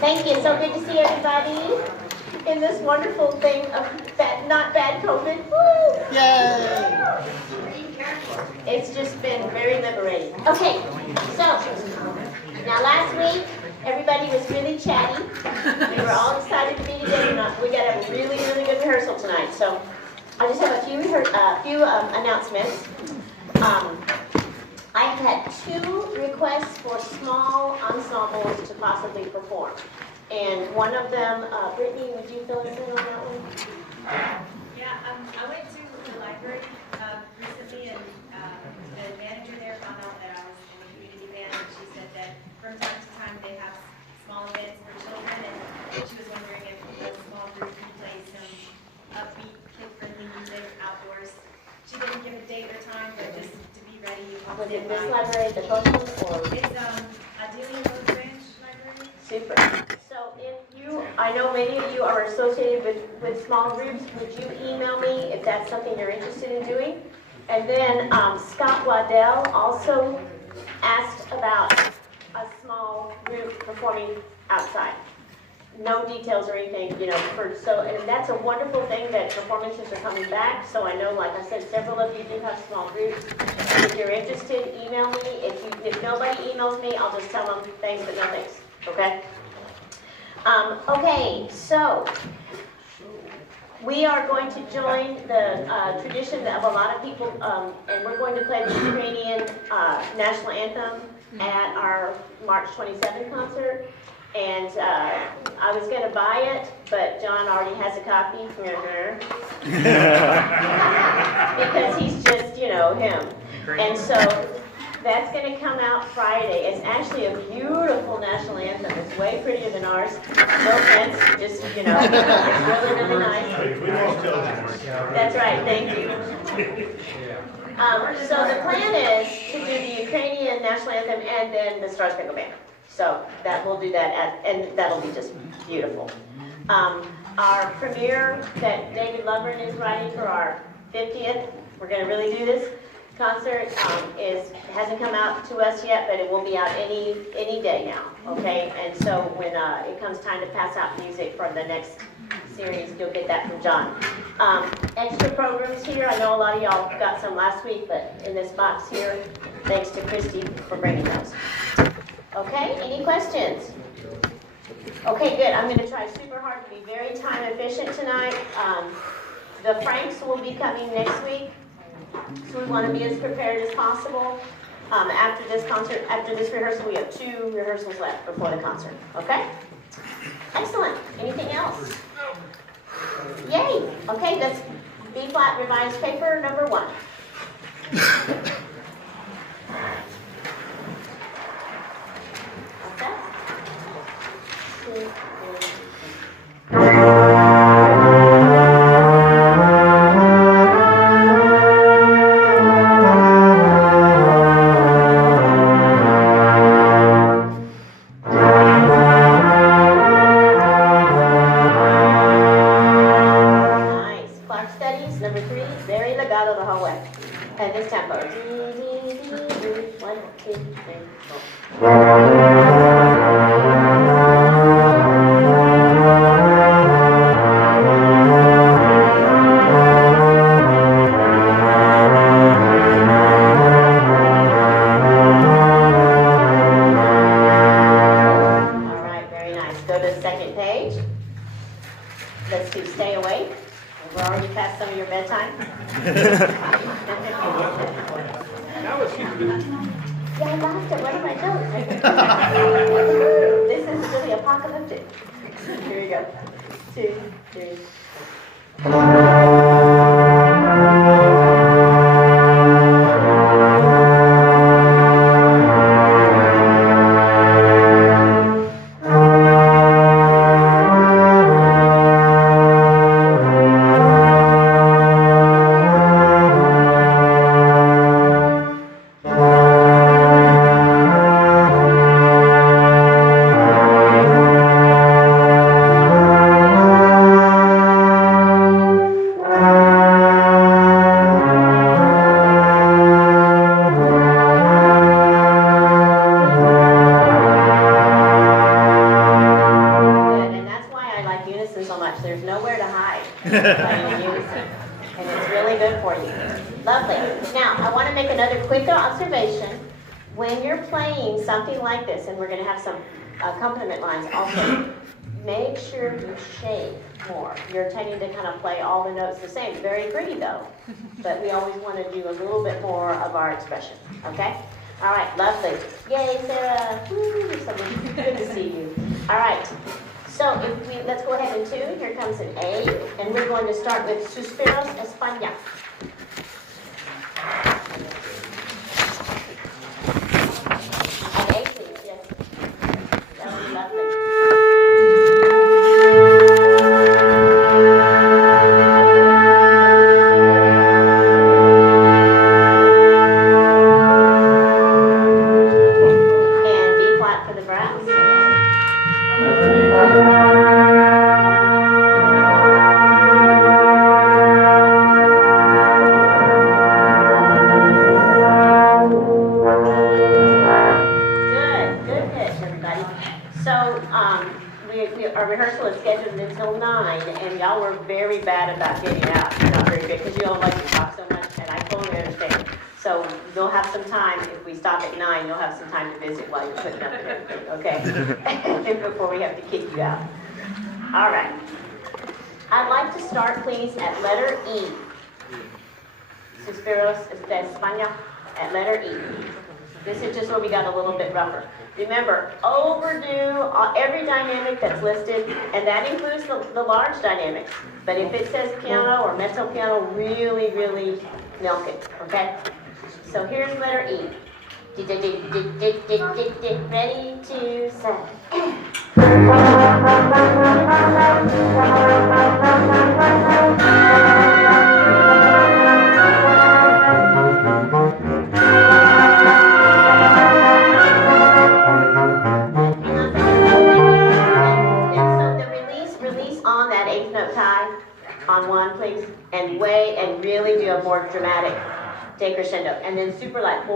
Thank you. So good to see everybody in this wonderful thing of not bad COVID. Woo! Yay! It's just been very liberating. Okay, so now last week everybody was really chatty. We were all excited to be together. We got a really, really good rehearsal tonight. So I just have a few announcements. I've had 2 requests for small ensembles to possibly perform. And one of them, Brittany, would you fill us in on that one? Yeah, I went to the library recently, and the manager there found out that I was in the community band, and she said that from time to time they have small events for children, and she was wondering if a small group could play some upbeat, kid-friendly music outdoors. She didn't give a date or time, but just to be ready. Was it this library, the first one, or? It's Adelia Rose Branch Library. Super. So if you, I know many of you are associated with small groups, would you email me if that's something you're interested in doing? And then Scott Waddell also asked about a small group performing outside. No details or anything, you know, and that's a wonderful thing that performances are coming back. So I know, like I said, several of you do have small groups. If you're interested, email me. If nobody emails me, I'll just tell them thanks but no thanks. Okay? Okay, so we are going to join the tradition of a lot of people, and we're going to play the Ukrainian national anthem at our March 27th concert. And I was going to buy it, but John already has a copy. Because he's just, you know, him. And so that's going to come out Friday. It's actually a beautiful national anthem. It's way prettier than ours. No offense, just, you know, it's really, really nice. We won't tell you. That's right, thank you. So the plan is to do the Ukrainian national anthem and then the Star Spangled Banner. So we'll do that, and that'll be just beautiful. Our premiere that David Lovren is writing for our 50th, we're going to really do this concert, hasn't come out to us yet, but it will be out any day now, okay? And so when it comes time to pass out music for the next series, you'll get that from John. Extra programs here. I know a lot of y'all got some last week, but in this box here, thanks to Christy for bringing those. Okay, any questions? Okay, good. I'm going to try super hard to be very time efficient tonight. The Franks will be coming next week, so we want to be as prepared as possible. After this concert, after this rehearsal, we have 2 rehearsals left before the concert. Okay? Excellent. Anything else? Yay! Okay, that's B-flat revised paper number 1. playing in unison. And it's really good for you. Lovely. Now, I want to make another quick observation. When you're playing something like this, and we're going to have some accompaniment lines also, make sure you shake more. You're tending to kind of play all the notes the same. Very pretty though, but we always want to do a little bit more of our expression, okay? All right, lovely. Yay, Sarah. Woo, so good to see you. All right, so let's go ahead and tune. Here comes an A, and we're going to start with Suspiros España. An A, please, yes. That would be lovely. Our rehearsal is scheduled until 9, and y'all were very bad about getting out. Not very good, because you all like to talk so much, and I totally understand. So you'll have some time, if we stop at 9, you'll have some time to visit while you're putting up and everything, okay? Before we have to kick you out. All right. I'd like to start, please, at letter E. Suspiros de España, at letter E. This is just where we got a little bit rougher. Remember, overdo every dynamic that's listed, and that includes the large dynamics. But if it says piano or mezzo piano, really, really milk it, okay? So here's letter E. Ready, to, set. On one, please, and really do a more dramatic decrescendo, and then super light,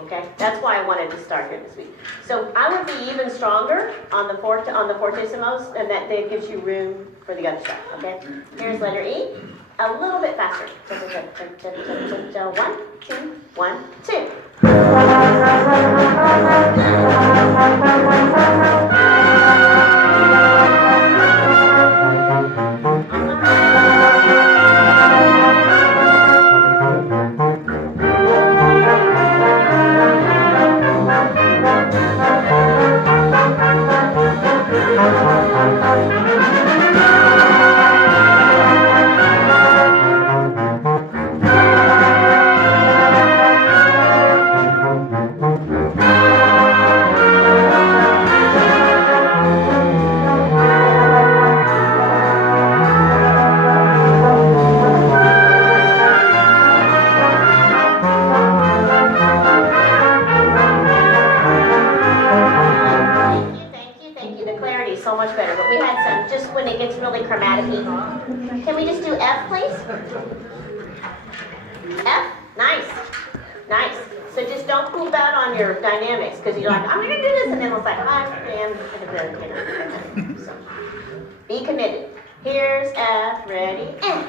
okay? That's why I wanted to start here this week. So I would be even stronger on the fortissimos, and that gives you room for the other stuff, okay? Here's letter E, a little bit faster. 1, 2, 1, 2. Can we just do F, please? F? Nice. Nice. So just don't pull out on your dynamics, because you're like, I'm going to do this, and then it's like, I am. So, be committed. Here's F, ready, and.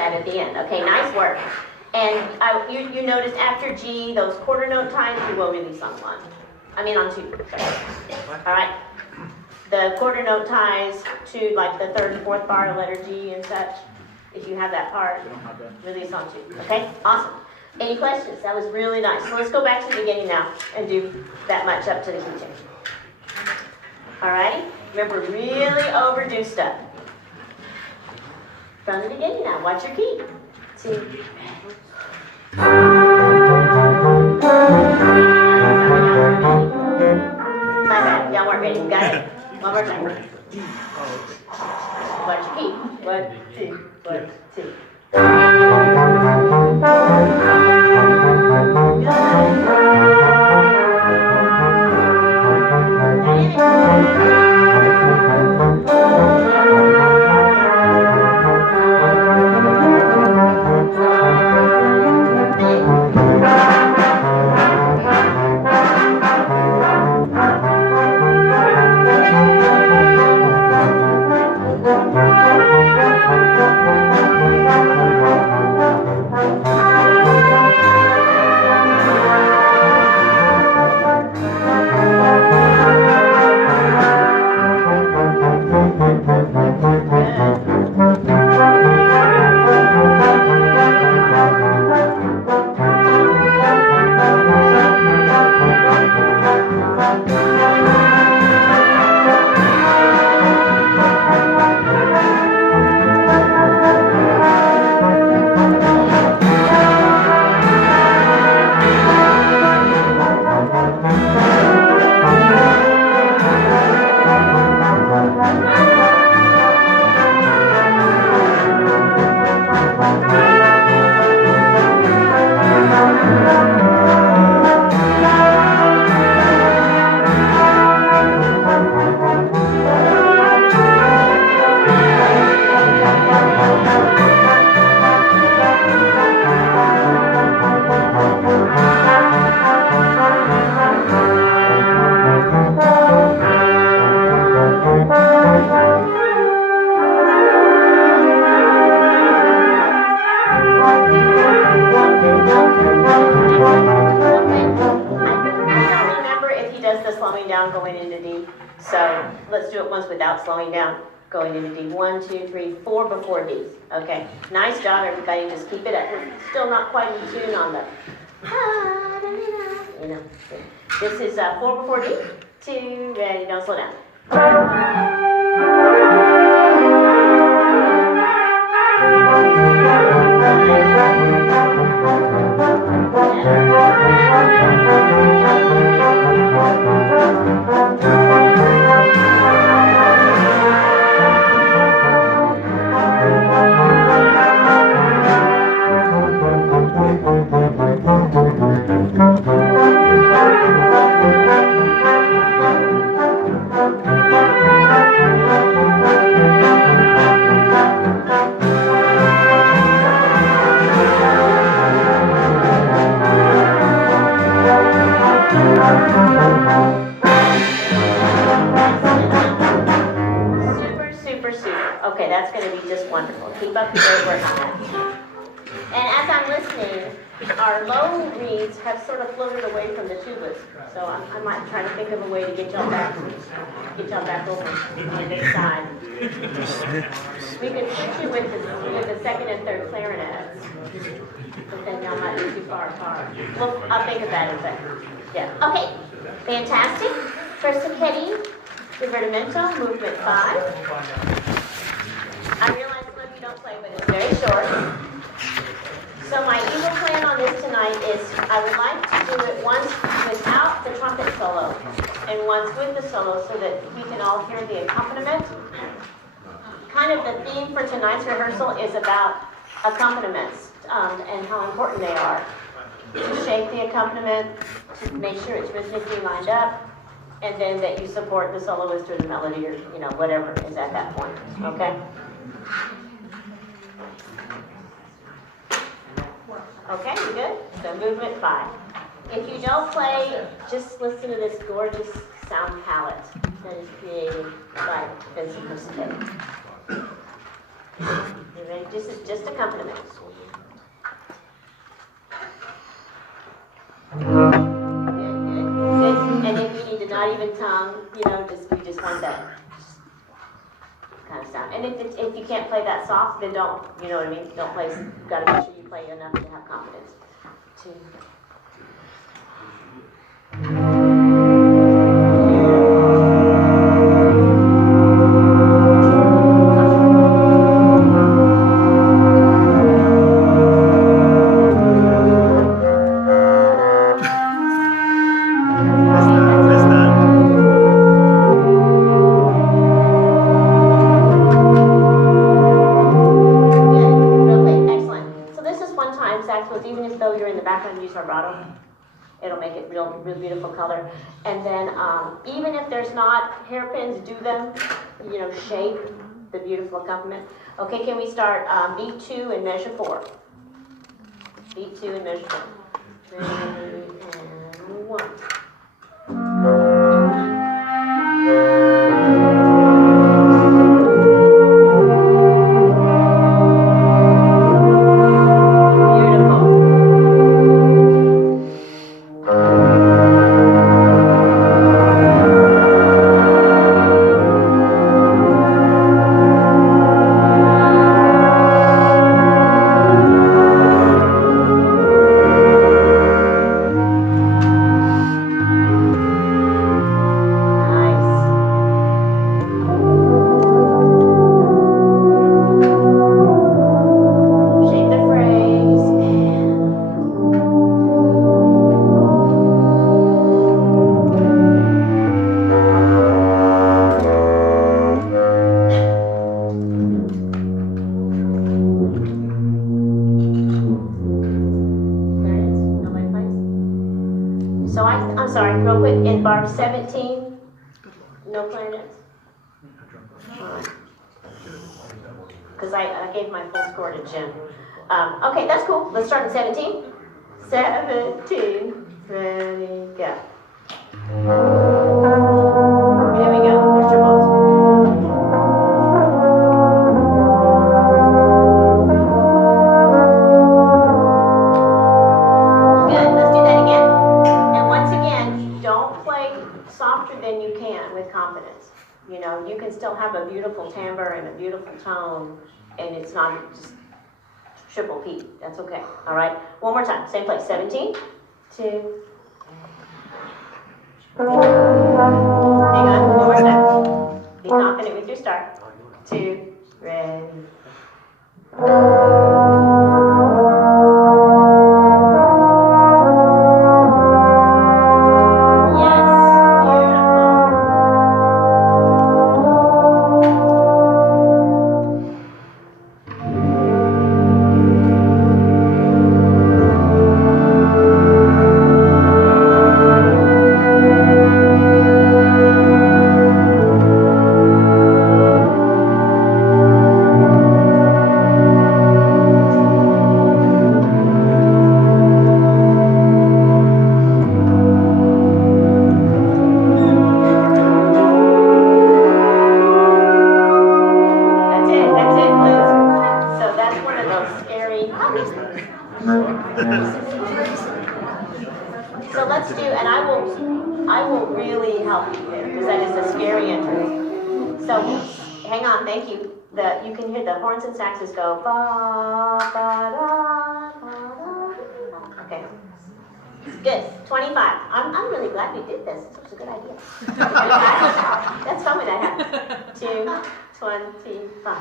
At the end. Okay, nice work. And you noticed after G, those quarter note times, you will release on one. On two. All right. The quarter note ties to like the third and fourth bar, letter G and such. If you have that part, release on two. Okay, awesome. Any questions? That was really nice. So let's go back to the beginning now and do that much up to the key change. All righty. Remember, really overdo stuff. From the beginning now. Watch your key. See. My bad. Y'all weren't ready. Got it? One more time. Watch your key. 1, 2, 1, 2. Slowing down, going into D. 1, 2, 3, 4 before D. Okay, nice job, everybody. Just keep it up. We're still not quite in tune on the. This is 4 before D. 2, ready, don't slow down. Keep up the good work on that. And as I'm listening, our low reeds have sort of floated away from the tubas. So I might try to think of a way to get y'all back over on this side. We could switch you with the second and third clarinets, but then y'all might be too far apart. Well, I'll think of that in a second. Yeah. Okay. Fantastic. First stacchetti, divertimento, movement 5. I realize don't play, but it's very short. So my evil plan on this tonight is I would like to do it once without the trumpet solo and once with the solo so that we can all hear the accompaniment. Kind of the theme for tonight's rehearsal is about accompaniments and how important they are. To shape the accompaniment, to make sure it's rhythmically lined up, and then that you support the soloist or the melody or whatever is at that point. Okay? Okay, you good? So movement 5. If you don't play, just listen to this gorgeous sound palette that is created by Vincent Muscat. You ready? Just accompaniment. Good. And if uneven tongue, you know, we just want that kind of sound. And if you can't play that soft, then don't, you know what I mean? Don't play, you've got to make sure you play enough to have confidence. 2. It'll make it real beautiful color. And then even if there's not hairpins, do them, you know, shape the beautiful accompaniment. Okay, can we start beat 2 and measure 4? Beat 2 and measure 4. 3 and 1. Bar 17, no clarinets? Because I gave my full score to Jim. Okay, that's cool. Let's start at 17. 17, ready, go. There we go. There's your balls. You know, you can still have a beautiful timbre and a beautiful tone, and it's not just triple P. That's okay. All right. One more time. Same place. 17, 2. Hang on. One more time. Be confident with your start. 2, ready. So let's do, and I will really help you here, because that is a scary entrance. So hang on, thank you. You can hear the horns and saxes go ba ba da ba da. Okay, good. 25. I'm really glad we did this. This was a good idea. That's fun when that happens. 2, 25.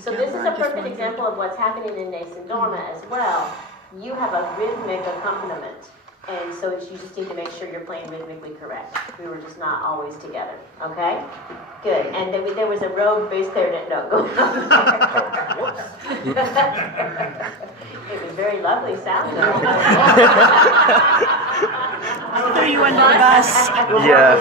So this is a perfect example of what's happening in Nascent Dorma as well. You have a rhythmic accompaniment. And so you just need to make sure you're playing rhythmically correct. We were just not always together, okay? Good, and then there was a rogue bass clarinet note going on there. It was very lovely sound though. Threw you under the bus. Yeah,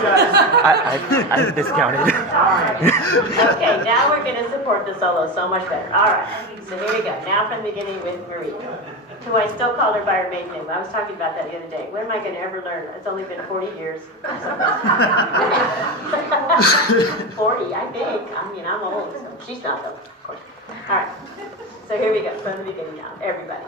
I discounted. Okay, now we're going to support the solo so much better. All right, so here we go. Now from the beginning with Marie, who I still called her by her maiden name. I was talking about that the other day. When am I going to ever learn? It's only been 40 years. 40, I think. I mean, I'm old, so she's not though, of course. All right, so here we go from the beginning now, everybody.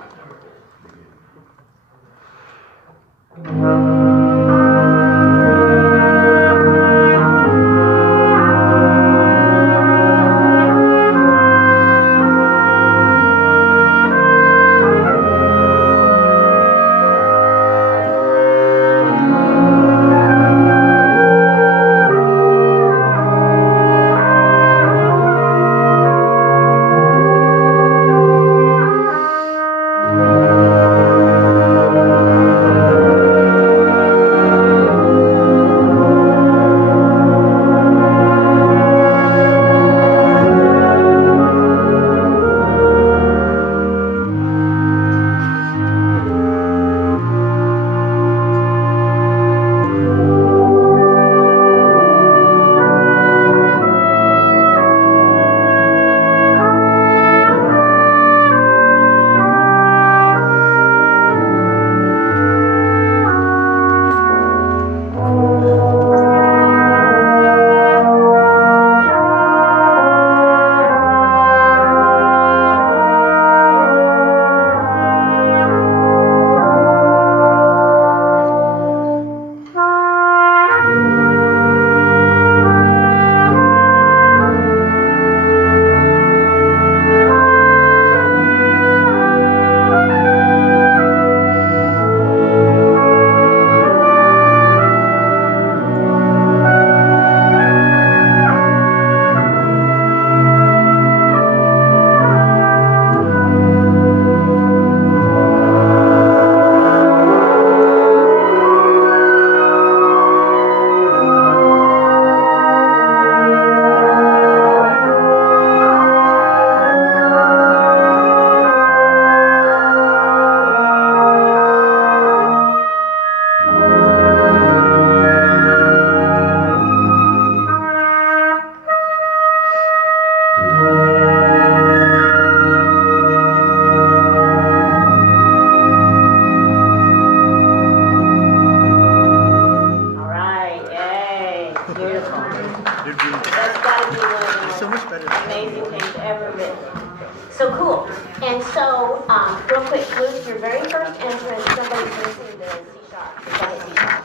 Real quick, Luke, your very first entrance, somebody's missing the C sharp, the second C sharp.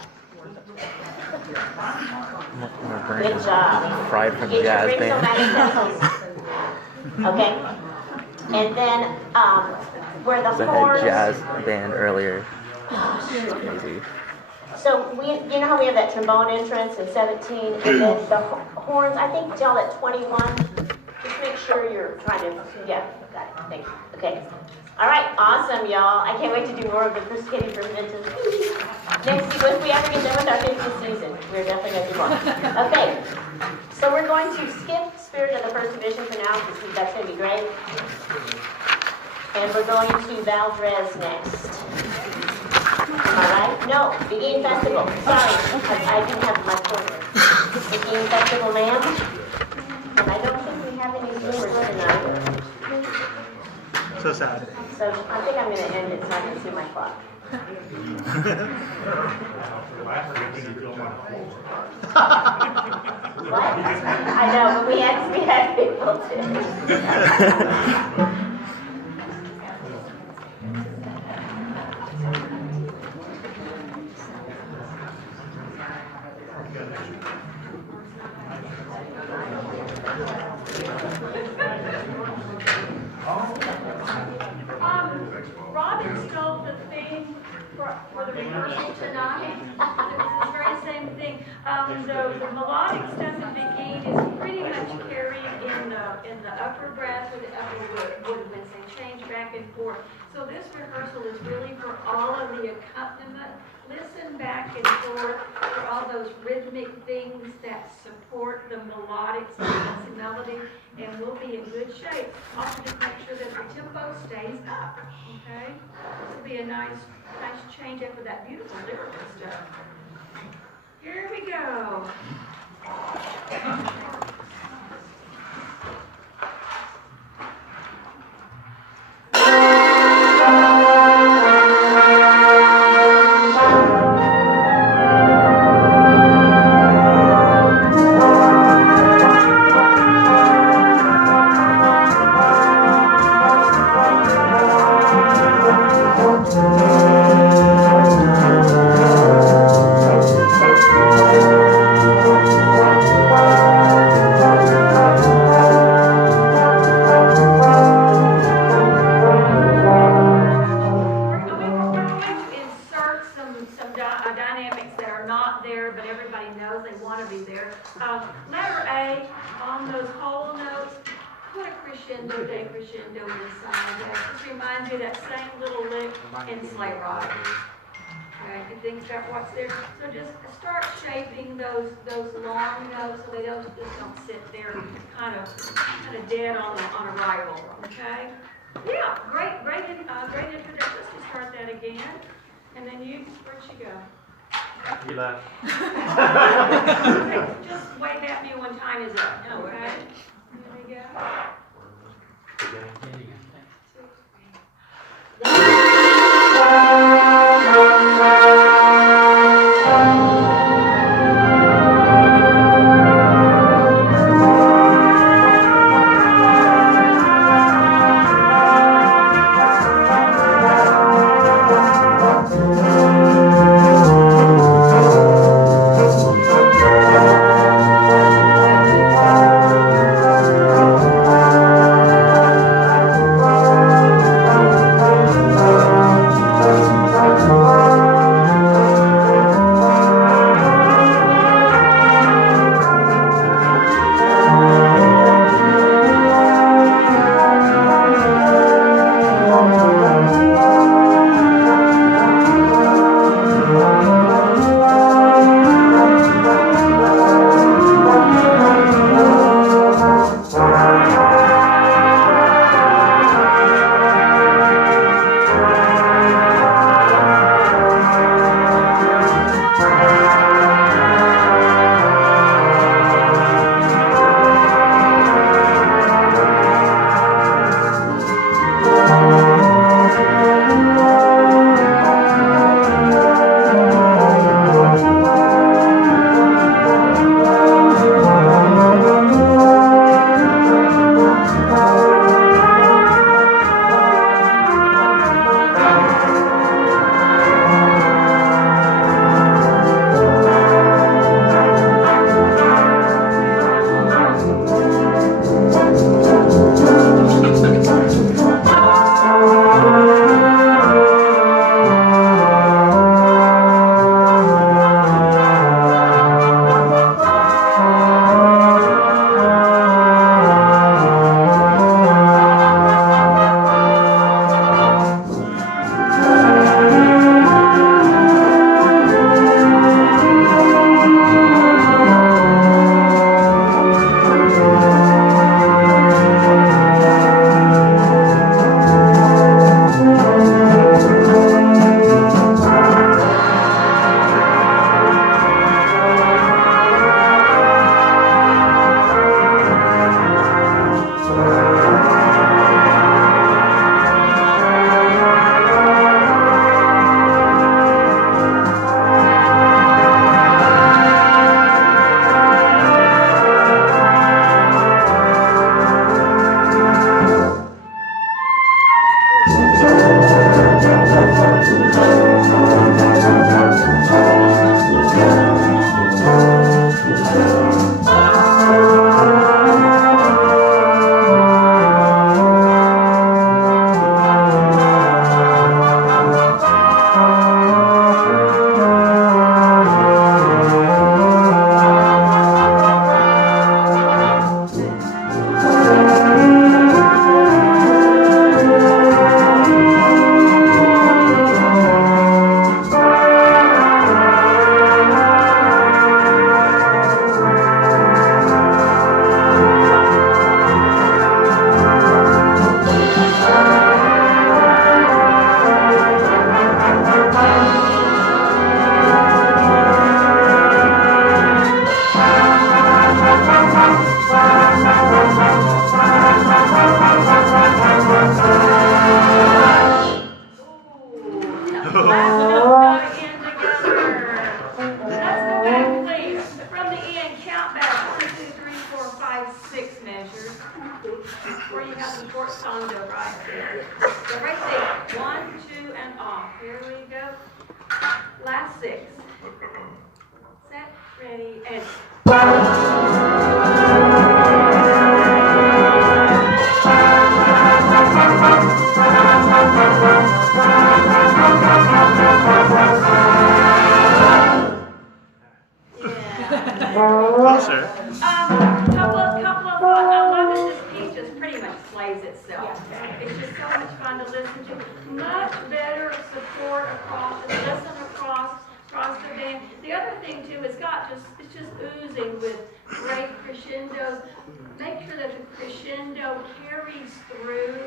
Good job. Fried from Get jazz your band. pencils. Okay. And then where the I horns. had jazz band earlier. It's crazy. So you know how we have that trombone entrance in 17, and then the horns, I think y'all at 21. Just make sure you're trying to, yeah, got it, thank you. Okay. All right, awesome, y'all. I can't wait to do more of the Persuading for Vintage. Next, if we ever get done with our 50th season, we're definitely going to do more. Okay, so we're going to skip Spirit of the First Division for now, because that's going to be great. And we're going to Valdres next. Am I right? No, Beguine Festival. Sorry, I didn't have my pointer. Beguine Festival, ma'am. And I don't think we have any Zoomers tonight. So sad. So I think I'm going to end it so I can see my clock. What? I know, but we had people too. Robin stole the theme for the rehearsal tonight. It's the very same thing. The melodic stuff in Beguine is pretty much carried in the upper brass or the upper woodwinds. They change back and forth. So this rehearsal is really for all of the accompaniment listen back and forth for all those rhythmic things that support the melodic melody, and we'll be in good shape. Also, just make sure that the tempo stays up. Okay, this will be a nice change up of that beautiful lyrical stuff. Here we go. Dynamics that are not there, but everybody knows they want to be there. Letter A, on those whole notes, put a crescendo, decrescendo inside that. Just reminds you of that same little lick in Sleigh Ride. Okay, you think about what's there. So just start shaping those long notes so they just don't sit there kind of dead on arrival. Okay. Yeah, great introduction. Let's just start that again. And then where'd she go? You left. Okay, just wave at me when time is up. Okay? Here we go. Let's go in together. Let's go back, please. From the end, count back. 1, 2, 3, 4, 5, 6 measures. Where you have the forzando right there. So right there. 1, 2, and off. Here we go. Last 6. Set, ready, and... Closer. Couple of thoughts. I love that this piece just pretty much plays itself. It's just so much fun to listen to. Much better support across, and listen across the band. The other thing too, it's just oozing with great crescendos. Make sure that the crescendo carries through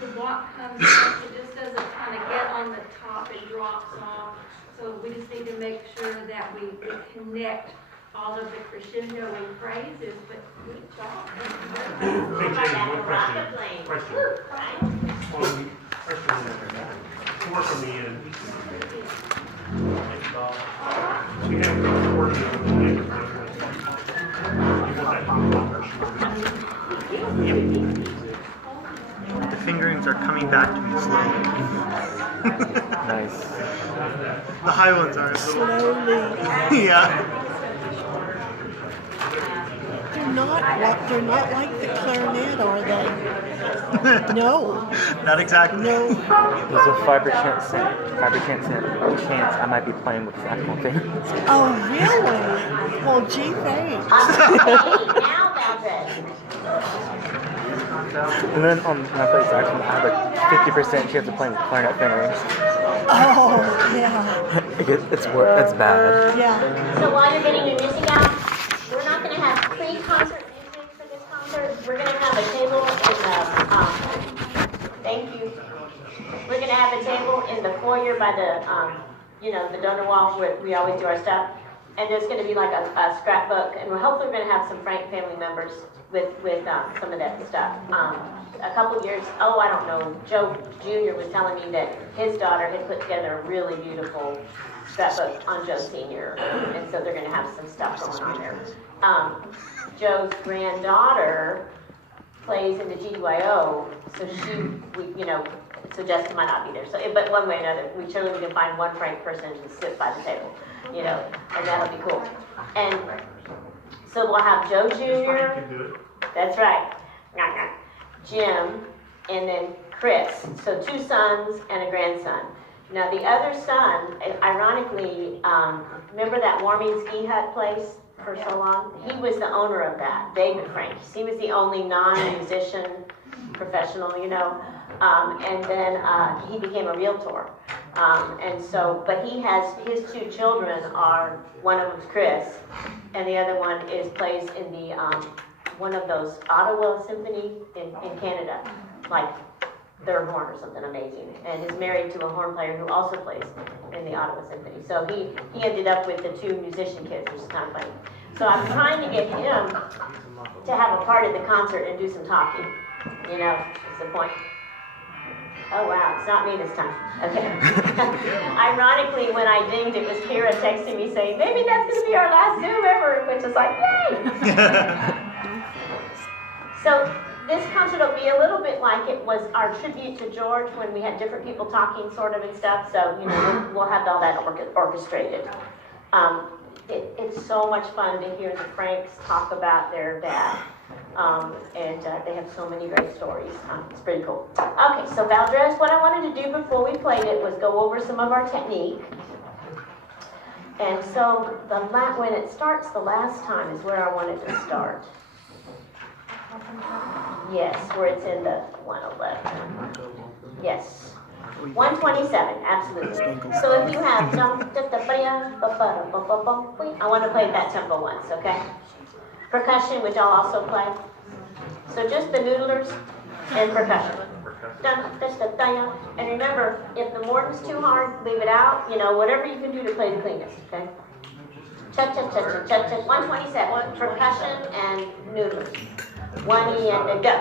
to what comes next. It just doesn't kind of get on the top and drops off. So we just need to make sure that we connect all of the crescendoing phrases, but good job. Four from the end. She had to work The fingerings are coming back to me slowly. Nice. The high ones are a little... Slowly. Yeah. They're not like the clarinet, are they? No. Not exactly. No. There's a fiber chance I might be playing with actual fingers. Oh, really? Well, gee, thanks. Now, Valdez. And then on my play saxophone, I have a 50% chance of playing with clarinet fingerings. Oh, yeah. It's bad. Yeah. So while you're getting your music out, we're not going to have pre-concert music for this concert. We're going to have a table in the, thank you. We're going to have a table in the foyer by the, the donor wall where we always do our stuff. And there's going to be like a scrapbook, and we're hopefully going to have some Frank family members with some of that stuff. A couple years, I don't know, Joe Jr. was telling me that his daughter had put together a really beautiful scrapbook on Joe Sr., and so they're going to have some stuff going on there. Joe's granddaughter plays in the GDYO, so so Jessica might not be there. So, but one way or another, we surely can find one Frank person to sit by the table, and that'll be cool. And so we'll have Joe Jr., that's right, Jim, and then Chris. So 2 sons and a grandson. Now the other son, ironically, remember that Warming Ski Hut place for so long? He was the owner of that, David Franks. He was the only non-musician professional, and then he became a realtor. And so, but he has, his 2 children are, one of them's Chris, and the other one plays in the, one of those Ottawa Symphony in Canada, like third horn or something amazing, and is married to a horn player who also plays in the Ottawa Symphony. So he ended up with the 2 musician kids, which is kind of funny. So I'm trying to get him to have a part of the concert and do some talking, is the point. Oh wow, it's not me this time. Okay. Ironically, when I dinged, it was Kira texting me saying, maybe that's going to be our last Zoom ever, which is like, yay! So this concert will be a little bit like it was our tribute to George when we had different people talking sort of and stuff. So, we'll have all that orchestrated. It's so much fun to hear the Franks talk about their dad. And they have so many great stories. It's pretty cool. Okay, so Valdez, what I wanted to do before we played it was go over some of our technique. And so when it starts the last time is where I wanted to start. Yes, where it's in the 111. Yes. 127, absolutely. So if you have I want to play that tempo once, okay? Percussion, which I'll also play. So just the noodlers and percussion. And remember, if the Morton's too hard, leave it out. Whatever you can do to play the cleanest, okay? Cha-cha-cha-cha-cha-cha. 127, percussion and noodlers. 1E and go.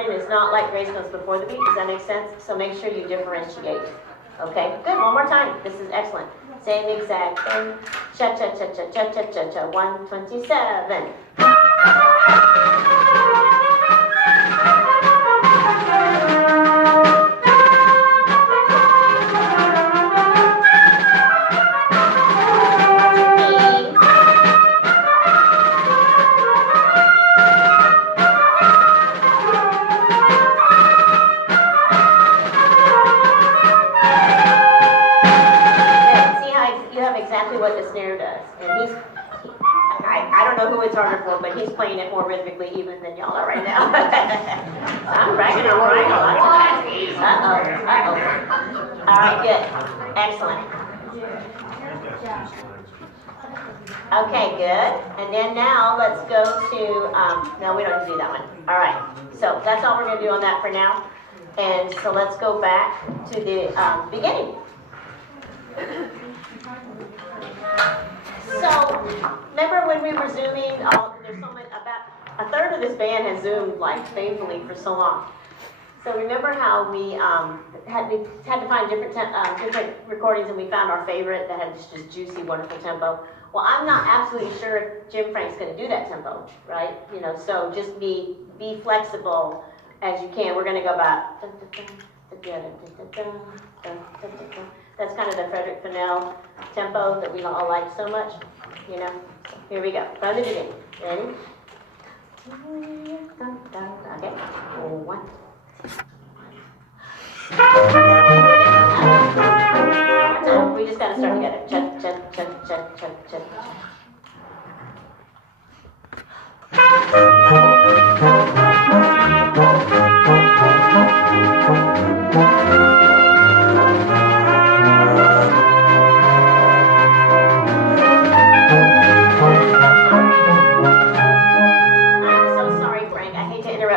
recording is not like Grace Notes before the beat. Does that make sense? So make sure you differentiate. Okay, good. One more time. This is excellent. Same exact thing. Cha cha cha cha cha cha cha cha. 127. What the snare does, and I don't know who it's harder for, but he's playing it more rhythmically even than y'all are right now. I'm bragging on right now. All right, good, excellent. Okay, good. And then now let's go to no, we don't have to do that one. All right, so that's all we're going to do on that for now. And so let's go back to the beginning. So, remember when we were zooming? There's so many, about a third of this band has zoomed like faithfully for so long. So remember how we had to find different recordings, and we found our favorite that had just juicy, wonderful tempo. Well, I'm not absolutely sure if Jim Frank's going to do that tempo, right? You know, so just be flexible as you can. We're going to go about. That's kind of the Frederick Fennell tempo that we all like so much, you know. Here we go. From the beginning. Ready? Okay. 1. We just gotta start together. Chut, chut, chut, chut, chut, chut.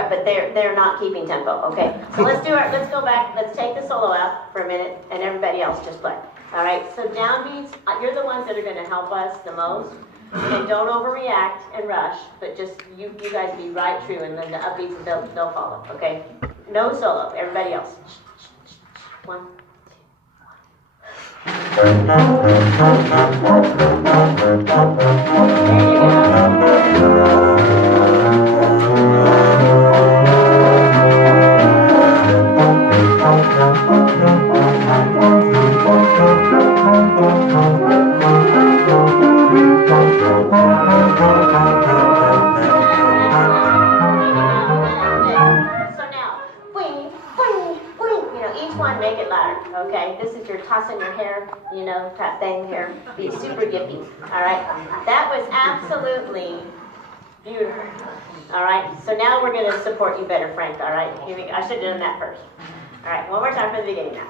But they're not keeping tempo, okay? So let's go back, let's take the solo out for a minute, and everybody else just play. All right, so downbeats, you're the ones that are gonna help us the most, and don't overreact and rush, but just, you guys be right true, and then the upbeats, they'll follow, okay? No solo, everybody else. 1, 2, 1. There you go. Tossing your hair, you know, type thing here. Be super gippy. All right. That was absolutely beautiful. All right. So now we're going to support you better, Frank. All right. Here we go. I should have done that first. All right. One more time for the beginning now.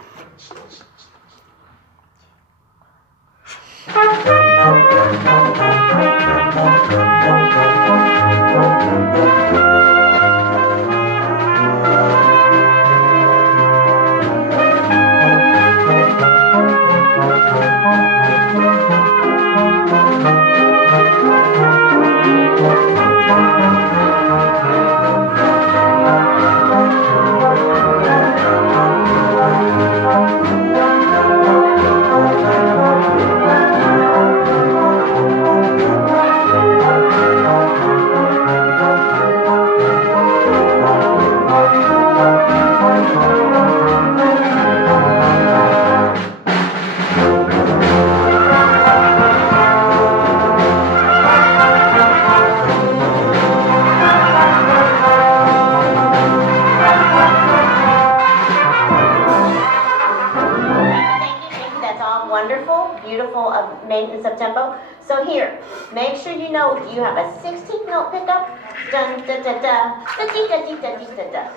Maintenance of tempo. So here, make sure you know you have a 16th note pickup. Dun da da da da da da da da da da.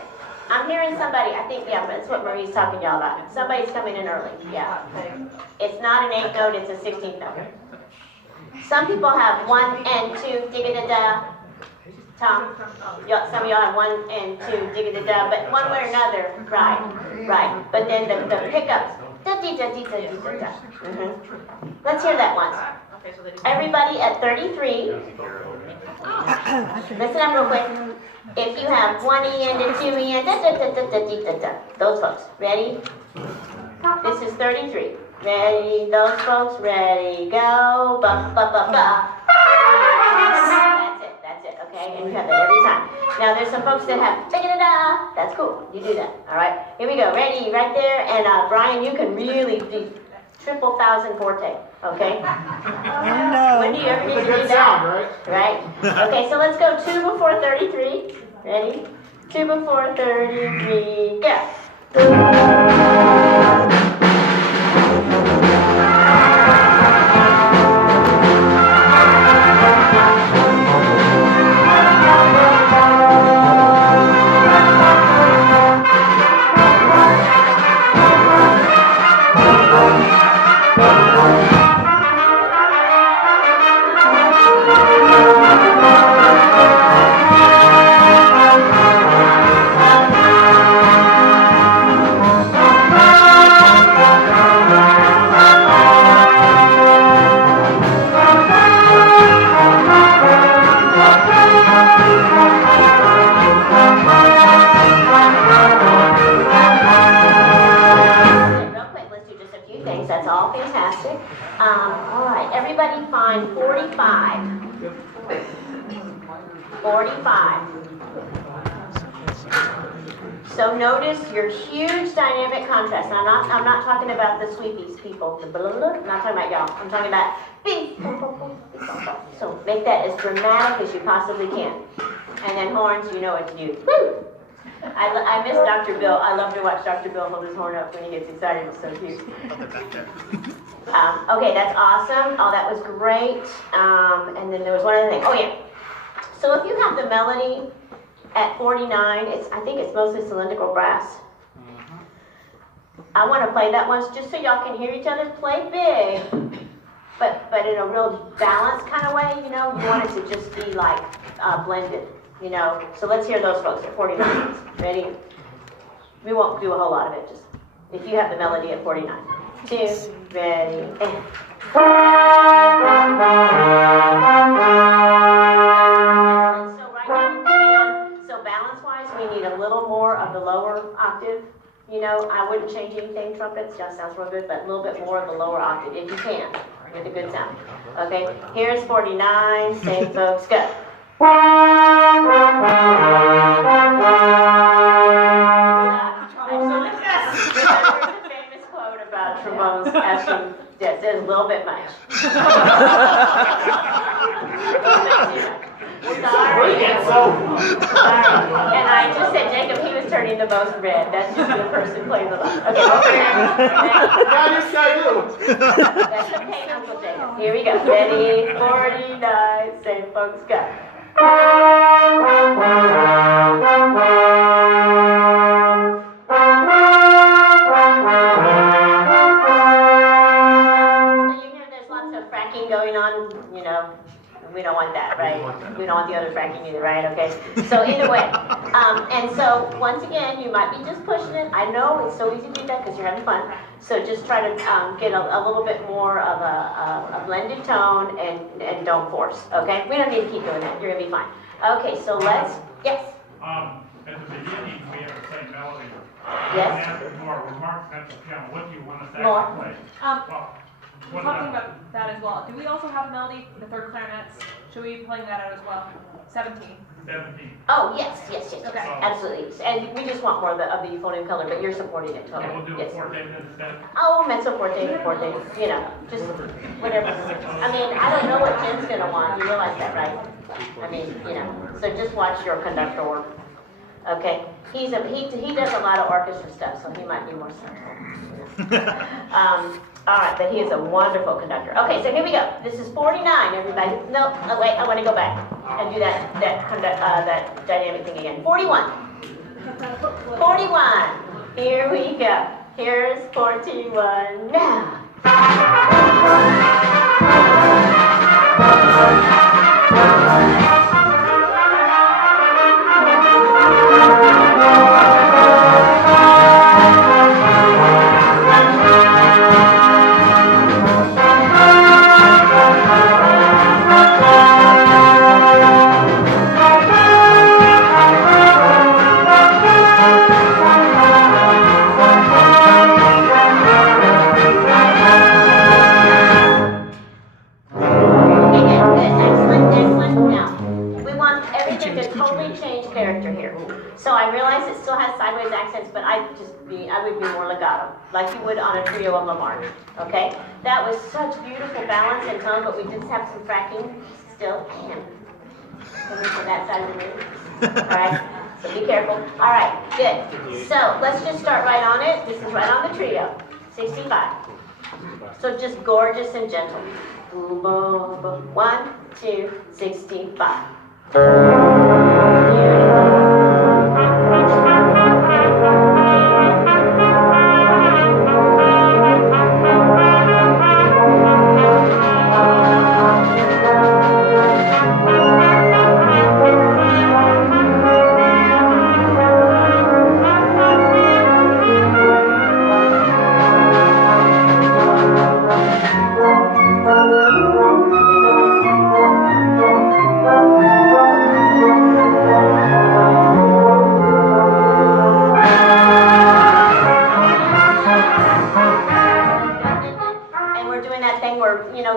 I'm hearing somebody. I think that's what Marie's talking to y'all about. Somebody's coming in early. Yeah, it's not an 8th note. It's a 16th note. Some people have 1 and 2 digga da da. Tom, some of y'all have 1 and 2 digga da da, but one way or another, right. But then the pickups. Da-dee-da-dee-da-dee-da-da. Let's hear that once. Everybody at 33. Listen up real quick. If you have 1 E and a 2 E and da-da-da-da-da-dee-da-da. Those folks. Ready? This is 33. Ready? Those folks. Ready? Go. Ba ba ba ba. That's it. Okay? And you have that every time. Now there's some folks that have da-da-da. That's cool. You do that. All right? Here we go. Ready? Right there. And Brian, you can really do triple thousand forte. Okay? No. When do you ever need to do that? Sound, right? Right? Okay, so let's go 2 before 33. Ready? 2 before 33. Go. All right, everybody find 45. 45. So notice your huge dynamic contrast. Now, I'm not talking about the sweepies, people. I'm not talking about y'all. I'm talking about beep. So make that as dramatic as you possibly can. And then horns, you know what to do. Woo! I miss Dr. Bill. I love to watch Dr. Bill hold his horn up when he gets excited. It's so cute. Okay, that's awesome. Oh, that was great. And then there was one other thing. Oh, yeah. So if you have the melody at 49, I think it's mostly cylindrical brass. I want to play that once just so y'all can hear each other play big, but in a real balanced kind of way, you know. You want it to just be like blended, you know. So let's hear those folks at 49. Ready? We won't do a whole lot of it, just if you have the melody at 49. 2, ready, and. So balance-wise, we need a little more of the lower octave. You know, I wouldn't change anything, trumpets, just sounds real good, but a little bit more of the lower octave, if you can, with a good sound. Okay, here's 49, same folks, go. About trombones asking, there's a little bit much. Sorry. And I just said, Jacob, he was turning the most red. That's just the person playing the left. Okay, that's okay, Uncle Jacob. Here we go. Ready, 49, same folks, go. Going on, you know, we don't want that, right? We don't want the other fracking either, right? Okay. So either way, and so once again, you might be just pushing it. I know it's so easy to do that because you're having fun. So just try to get a little bit more of a blended tone and don't force. Okay. We don't need to keep doing that. You're gonna be fine. Okay. So let's at the beginning, we have the same melody. Yes. And more remarks at the piano. What do you want us to More. actually play? We're talking about that as well. Do we also have a melody, the third clarinets? Should we be playing that out as well? 17. 17. Oh, yes. Okay. Absolutely. And we just want more of the euphonium color, but you're supporting it totally. And we'll do Yes. a forte instead. Oh, mezzo forte, you know, just whatever. I mean, I don't know what Jim's gonna want. You realize that, right? I mean, you know, so just watch your conductor work. Okay. He does a lot of orchestra stuff, so he might be more sensible. All right, but he is a wonderful conductor. Okay, so here we go. This is 49, everybody. No, oh, wait, I want to go back and do that dynamic thing again. 41. 41. Here we go. Here's 41 now. accents, but I would be more legato, like you would on a trio of La Marche, okay? That was such beautiful balance and tone, but we did have some fracking still. Coming from that side of the room. All right, so be careful. All right, good. So let's just start right on it. This is right on the trio, 65. So just gorgeous and gentle. Boom, boom, boom. 1, 2, 65.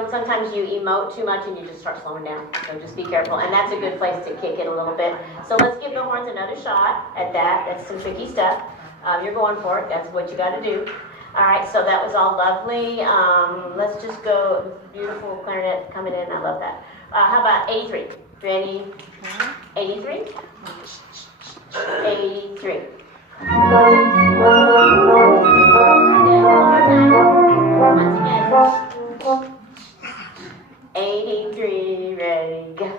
Sometimes you emote too much and you just start slowing down. So just be careful. And that's a good place to kick it a little bit. So let's give the horns another shot at that. That's some tricky stuff. You're going for it. That's what you got to do. All right, so that was all lovely. Let's just go. Beautiful clarinet coming in. I love that. How about 83? Ready? 83? 83. Once again. 83, ready, go.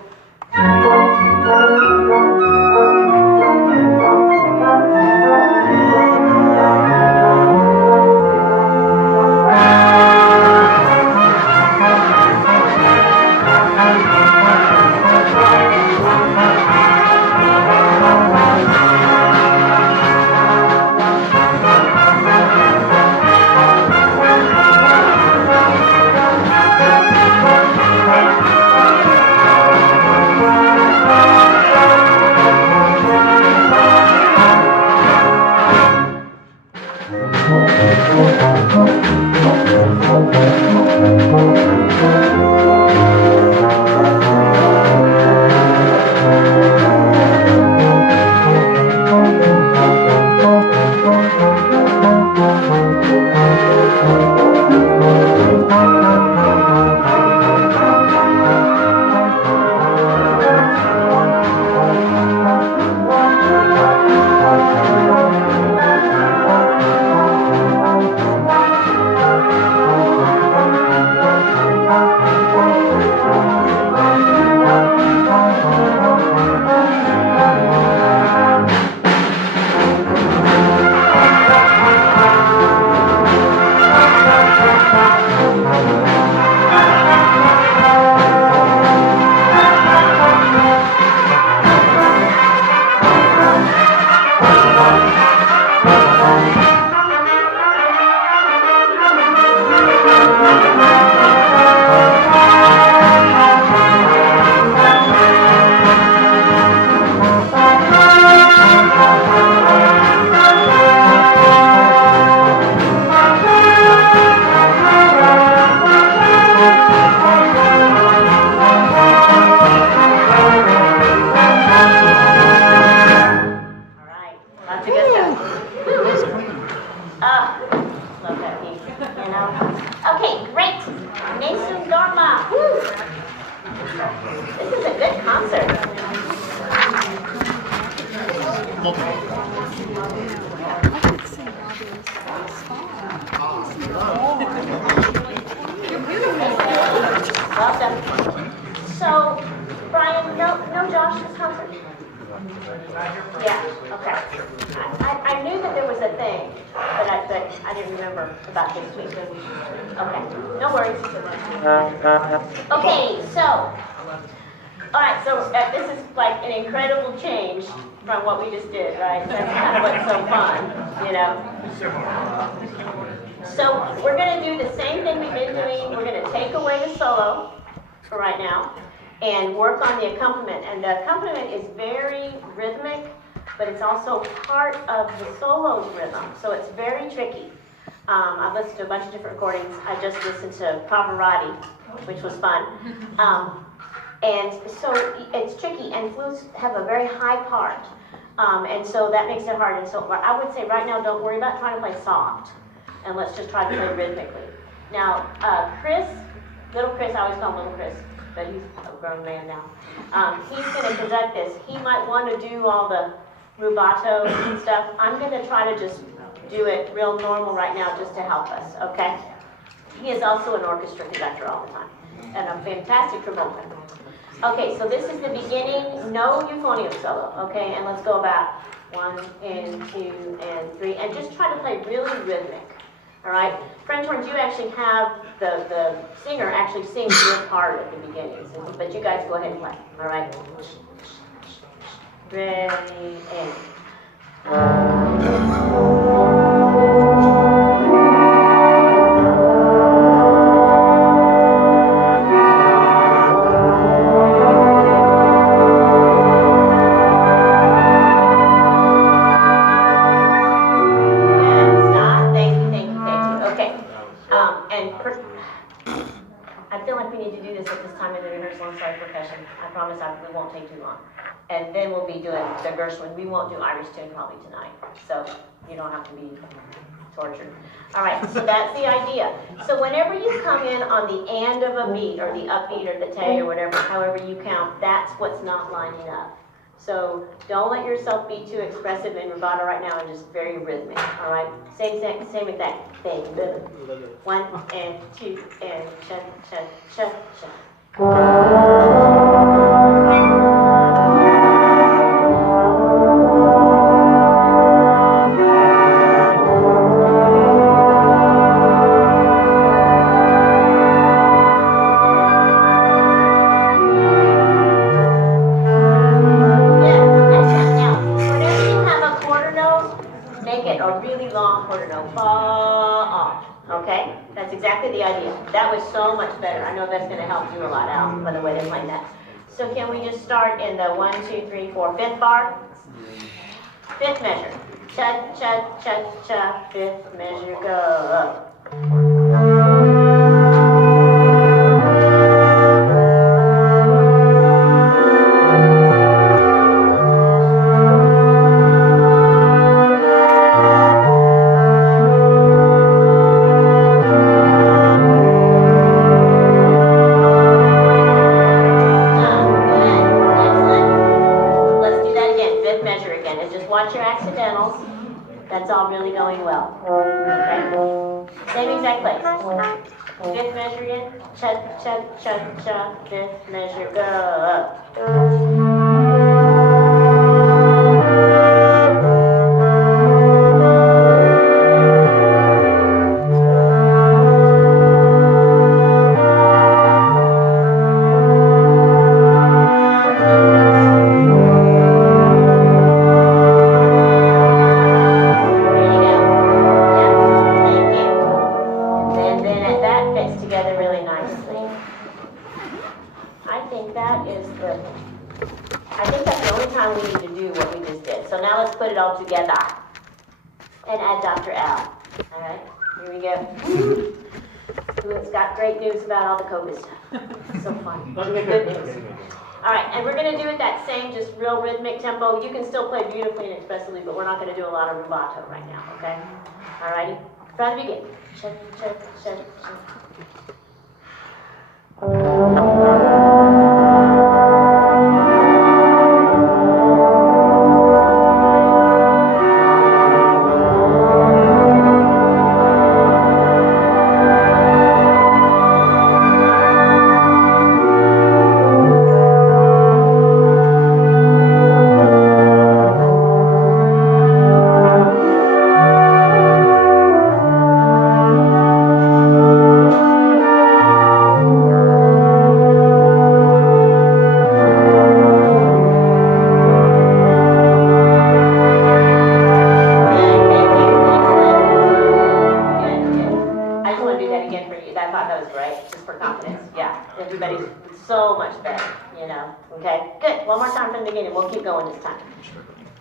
So, Brian, no Josh this concert? Yeah, okay. I knew that there was a thing, but I didn't remember about this week. Okay, no worries. Okay, so, all right, so this is like an incredible change from what we just did, right? That's kind of what's so fun, you know? So we're going to do the same thing we've been doing. We're going to take away the solo for right now and work on the accompaniment. And the accompaniment is very rhythmic, but it's also part of the solo's rhythm. So it's very tricky. I've listened to a bunch of different recordings. I just listened to Pavarotti, which was fun. And so it's tricky, and flutes have a very high part. And so that makes it hard. And so I would say right now, don't worry about trying to play soft. And let's just try to play rhythmically. Now, Chris, little Chris, I always call him little Chris, but he's a grown man now. He's going to conduct this. He might want to do all the rubato and stuff. I'm going to try to just do it real normal right now just to help us, okay? He is also an orchestra conductor all the time, and a fantastic trombone. Okay, so this is the beginning, no euphonium solo, okay? And let's go about 1 and 2 and 3, and just try to play really rhythmic, all right? French horns, you actually have the singer actually sings your part at the beginning, but you guys go ahead and play, all right? Ready, and... I feel like we need to do this at this time in the rehearsal and start percussion. I promise we won't take too long. And then we'll be doing the Gershwin. We won't do Irish tune probably tonight, so you don't have to be tortured. All right, so that's the idea. So whenever you come in on the and of a beat, or the upbeat, or the te, or whatever, however you count, that's what's not lining up. So don't let yourself be too expressive in rubato right now, and just very rhythmic, all right? Same exact thing. 1 and 2 and cha. That was so much better. I know that's going to help you a lot out by the way they're playing that. So can we just start in the 1, 2, 3, 4, 5th bar? 5th measure. Cha, cha, cha, cha, 5th measure, go up. That's all really going well. Okay? Same exact place. 5th measure again. Cha, cha, cha, cha. 5th measure, go up. Together and add Dr. Al. All right, here we go. Who's got great news about all the COVID stuff? So fun. Good news. All right, and we're going to do it that same, just real rhythmic tempo. You can still play beautifully and expressively, but we're not going to do a lot of rubato right now. Okay? All righty. From the beginning. Check, check, check, check.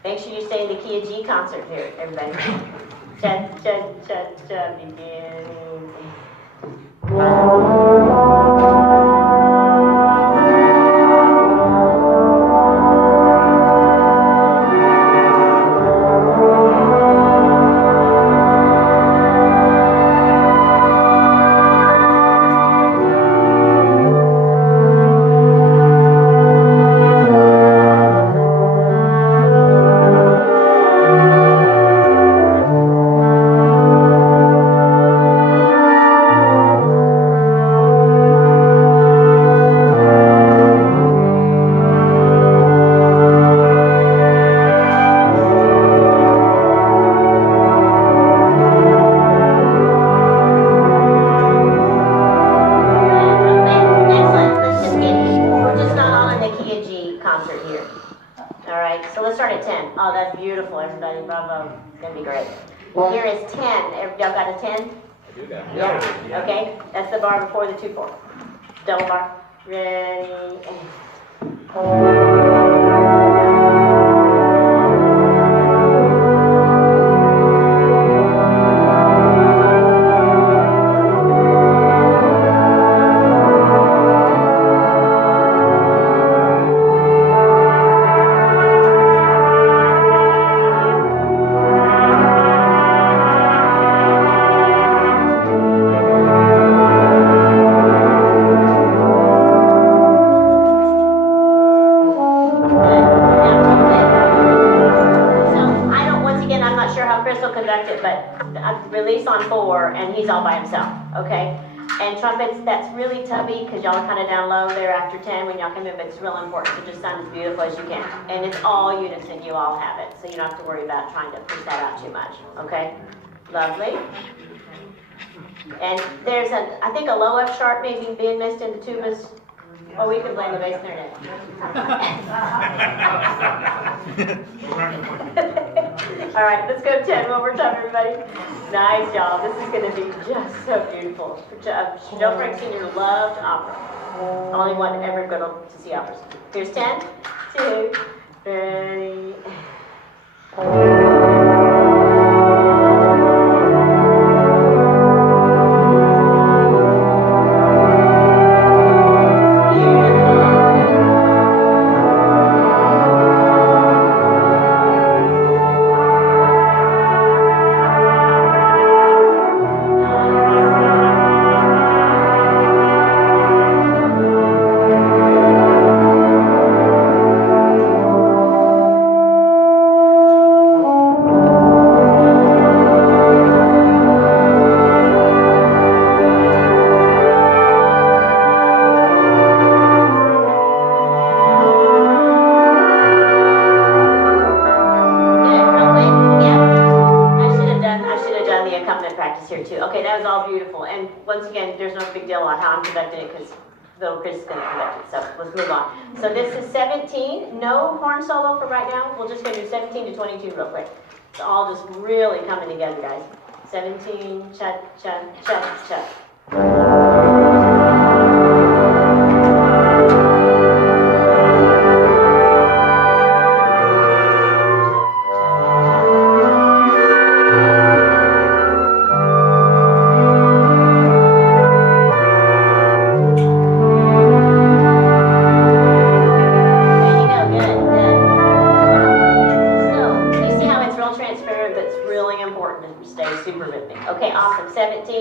Make sure you stay in the key of G concert here, everybody. Cha, cha, cha, cha, begin. 10. Oh, that's beautiful, everybody. Bravo. It's going to be great. Here is 10. Y'all got a 10? Yeah. Okay. That's the bar before the 2/4. Double bar. Ready. Release on 4, and he's all by himself, okay? And trumpets, that's really tubby, because y'all are kind of down low there after 10 when y'all come in, but it's real important to just sound as beautiful as you can. And it's all unison, you all have it, so you don't have to worry about trying to push that out too much, okay? Lovely. And there's, I think a low F sharp maybe being missed in the tubas. Oh, we can blame the bass clarinet. All right, let's go 10 one more time, everybody. Nice job. This is going to be just so beautiful. Joe Frank Sr. loved opera. Only one ever go to see operas. Here's 10, 2, 3. How I'm conducting it, because little Chris is going to conduct it, so let's move on. So this is 17, no horn solo for right now. We're just going to do 17 to 22 real quick. It's all just really coming together, guys. 17, cha, cha, cha, cha.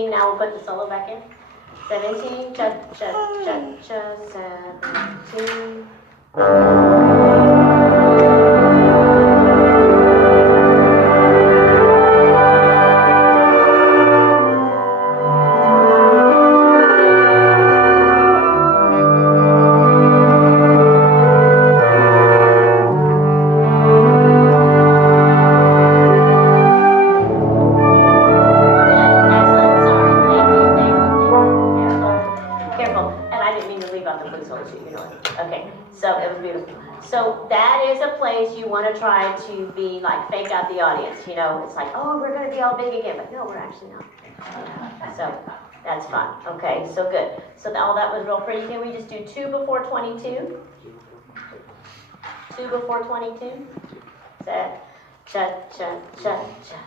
Now we'll put the solo back in. 17, cha, cha, cha, cha, 17. Try to be like fake out the audience, you know, it's like, oh, we're going to be all big again, but no, we're actually not. So that's fun. Okay, so good. So all that was real pretty. Can we just do 2 before 22? 2 before 22? Set, cha, cha, cha, cha.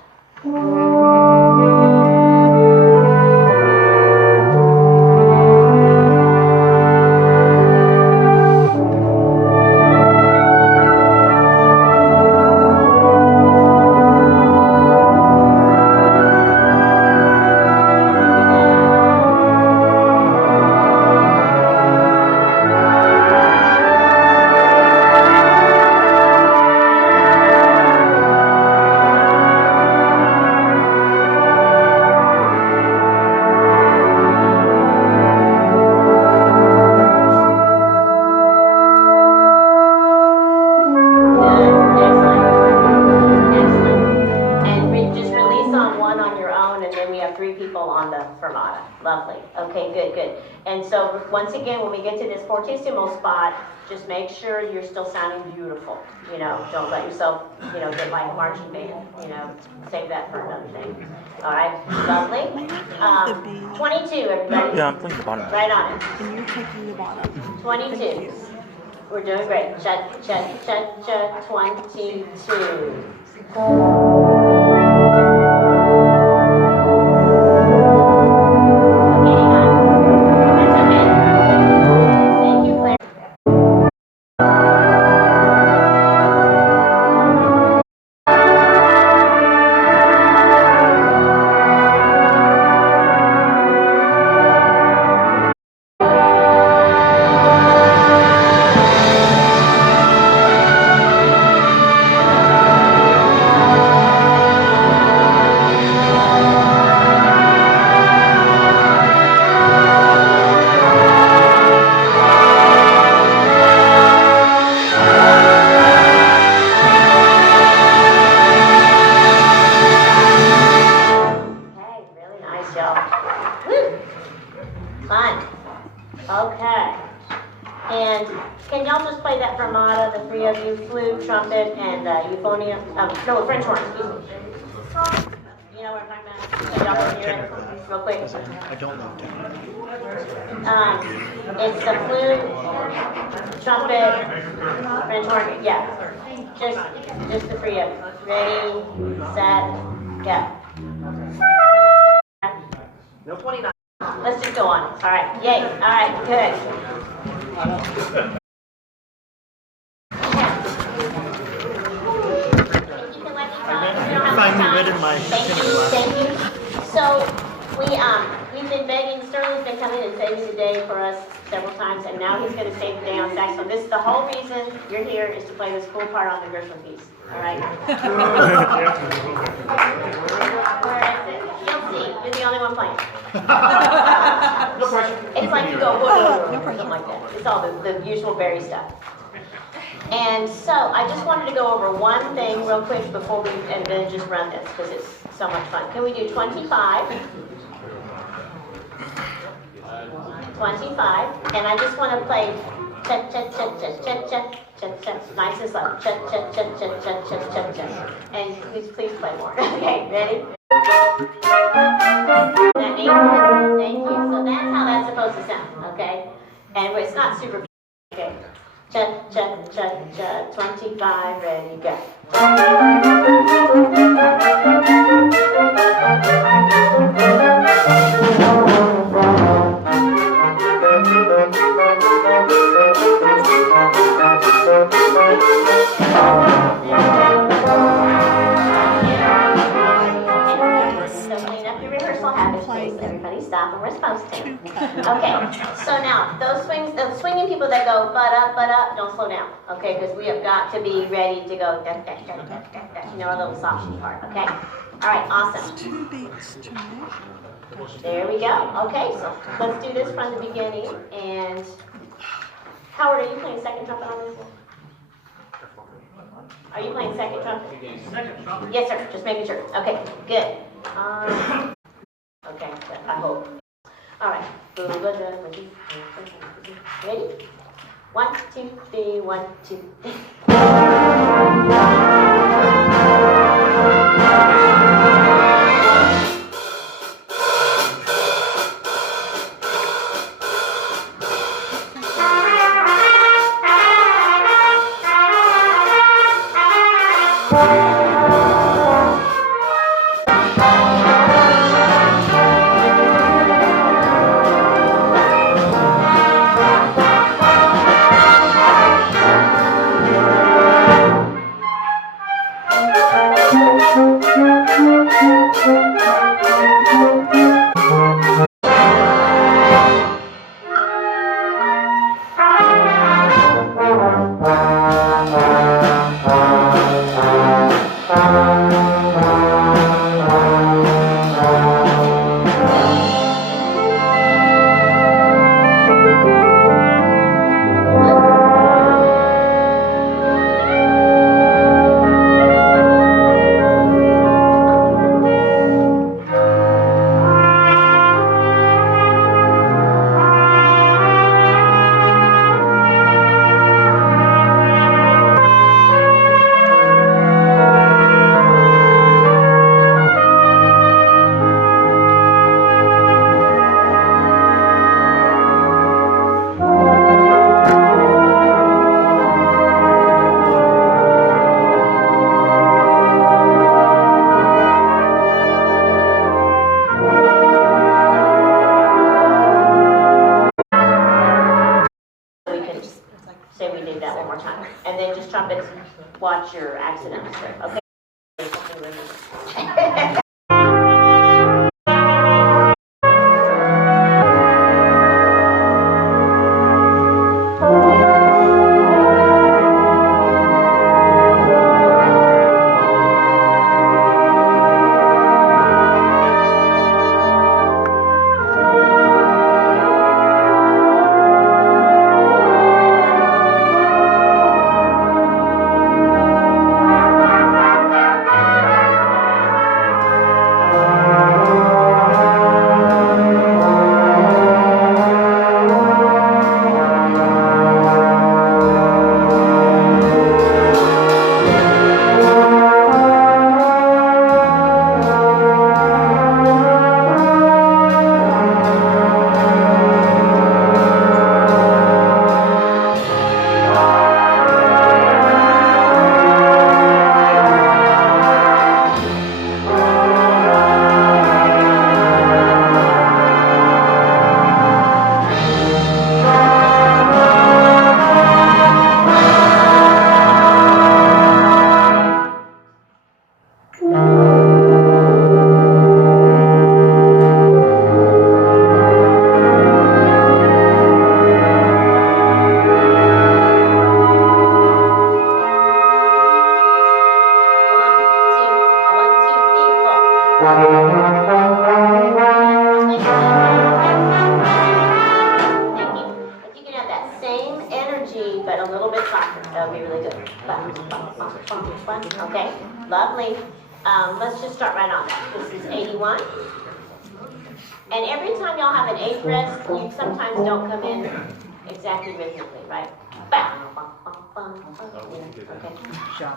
lovely. Okay, good, good. And so once again, when we get to this fortissimo spot, just make sure you're still sounding beautiful. You know, don't let yourself, you know, get like a marching band. You know, save that for another thing. All right, lovely. 22, everybody. Yeah, I'm playing the bottom. Right on it. And you're taking the bottom. 22. We're doing great. Cha, cha, cha, cha, 22. No, French horn, excuse me. You know what I'm talking about? So y'all can hear it real quick. I don't know tenor. It's the flute, trumpet, French horn, yeah. Just the three of you. Ready, set, go. No 29. Let's just go on. All right, yay. All right, good. Finally read in my Thank you. So we've been begging. Sterling's been coming and saving the day for us several times, and now he's going to save the day on saxophone. This is the whole reason you're here is to play this cool part on the Gershwin piece. All right. Where is it? You'll see. You're the only one playing. It's like you go whoa, something like that. It's all the usual Barry stuff. And so I just wanted to go over one thing real quick before we, and then just run this because it's so much fun. Can we do 25? 25. And I just want to play cha cha cha cha cha cha cha cha, nice and slow. Cha cha cha cha cha cha cha cha. And please play more. Okay, ready? That means, thank you. So that's how that's supposed to sound. Okay, and it's not super. Okay. Cha, cha, cha, cha, 25, ready, go. So clean up your rehearsal habits, please. Everybody stop and we're supposed to. Okay, so now, those swinging people that go but up, don't slow down, okay? Because we have got to be ready to go, you know, our little soft sheet part, okay? All right, awesome. 2 beats to measure. There we go. Okay, so let's do this from the beginning. And Howard, are you playing second trumpet on this one? Are you playing second trumpet? Second trumpet. Yes, sir. Just making sure. Okay, good. Okay, I hope. All right. Ready? 1, 2, 3, 1, 2, 3. more time. And then just trumpets, watch your accidentals. Okay? Okay, lovely. Let's just start right on that. This is 81. And every time y'all have an eighth rest, you sometimes don't come in exactly rhythmically, right? Okay,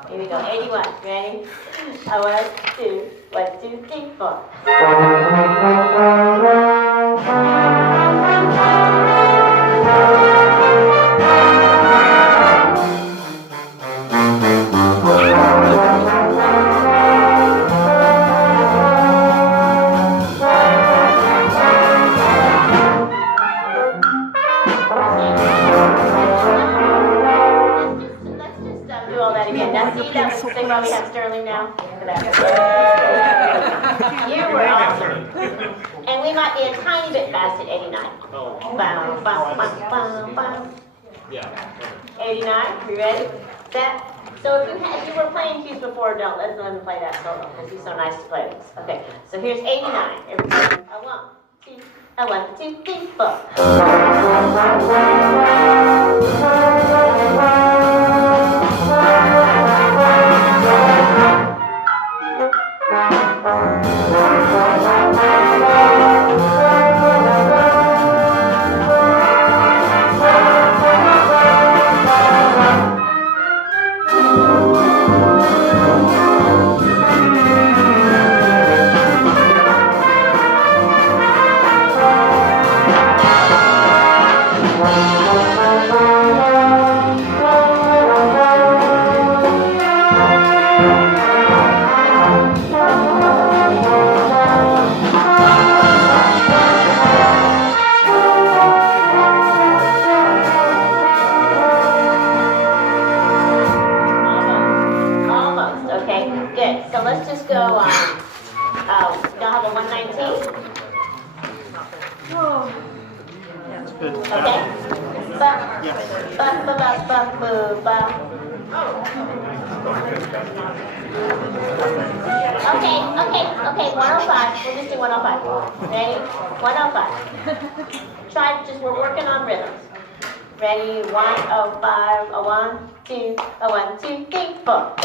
here we go. 81. Ready? 1, 2, 3, 4. Why we have Sterling now? You were awesome. And we might be a tiny bit fast at 89. Bum, bum, bum, bum, bum. 89, you ready? Set. So if you were playing cues before, don't let them play that solo because he's so nice to play with. Okay, so here's 89. Everybody, a 1, 2, a 1, 2, 3, 4. Okay, 105. We'll just do 105. Ready? 105. Try, we're working on rhythms. Ready? 105. A 1, 2, a 1, 2, 3, 4.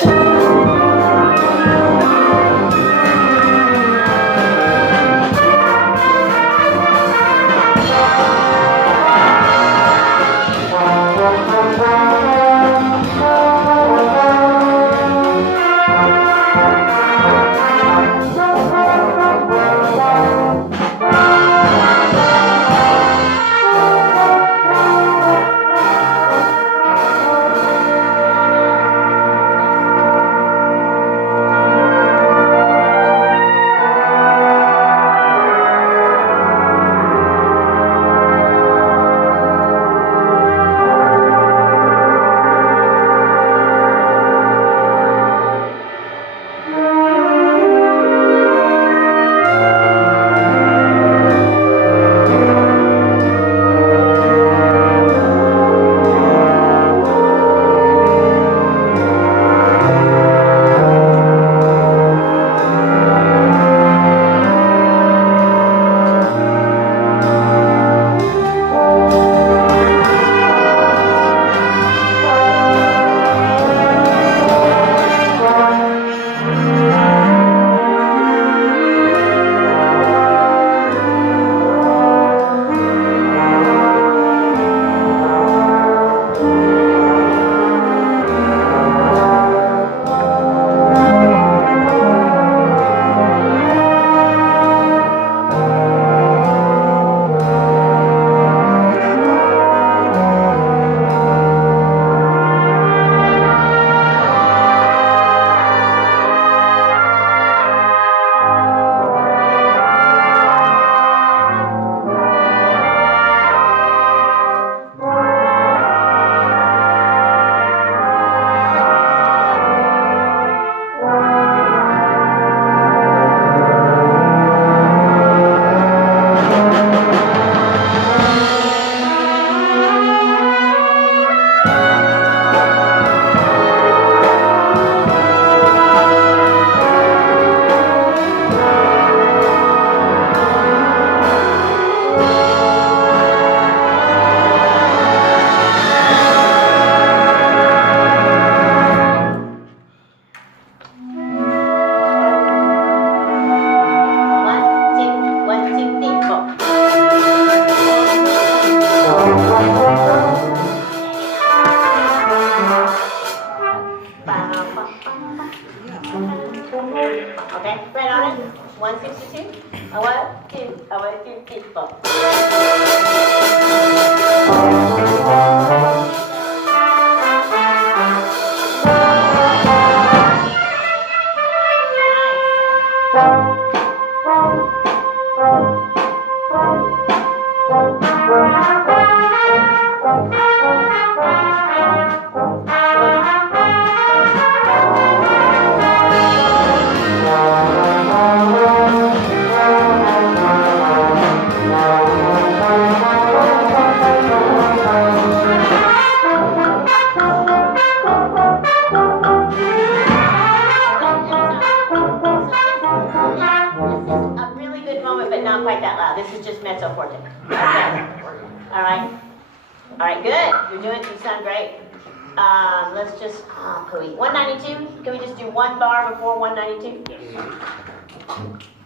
Let's just, 192, can we just do one bar before 192?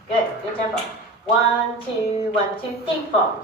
Good, good tempo. 1, 2, 1, 2, think full.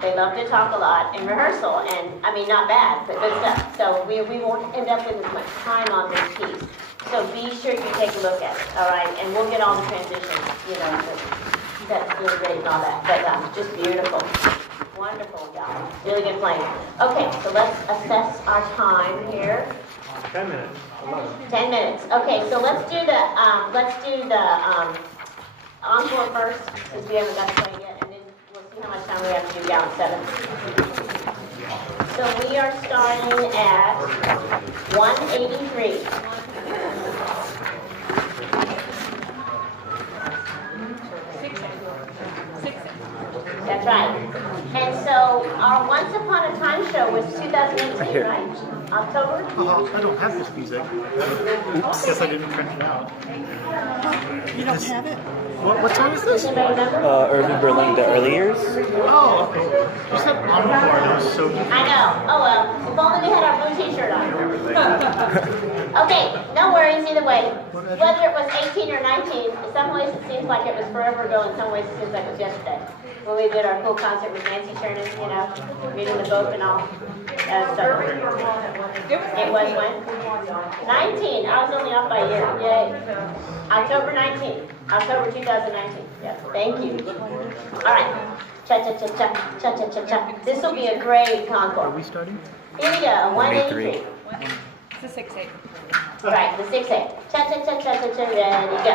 They love to talk a lot in rehearsal, and I mean, not bad, but good stuff. So we won't end up with as much time on this piece. So be sure you take a look at it, all right? And we'll get all the transitions, you know, that's really great and all that. But just beautiful. Wonderful, y'all. Really good playing. Okay, so let's assess our time here. 10 minutes. 10 minutes. Okay, so let's do the encore first, since we haven't got to play yet, and then we'll see how much time we have to do Gallant Seventh. So we are starting at 183. That's right. And so our Once Upon a Time show was 2018, right? October? I don't have this music. Oops. Guess I didn't print it out. You don't have it? What song is this? Anybody remember? Irving Berlin, the early years. Oh, okay. You said on before, and I was so... I know. Oh well. If only we had our blue t-shirt on. Okay, no worries either way. Whether it was 18 or 19, in some ways it seems like it was forever ago, in some ways it seems like it was yesterday. When we did our cool concert with Nancy Chernin, you know, reading the book and all. It was when? 19. I was only off by a year. Yay. October 19th. October 2019. Yeah. Thank you. All right. Cha-cha-cha-cha. Cha-cha-cha-cha. This will be a great encore. Are we starting? Here we go. 183. It's a 6/8. Right, the 6/8. Cha-cha-cha-cha-cha-cha. Ready, go.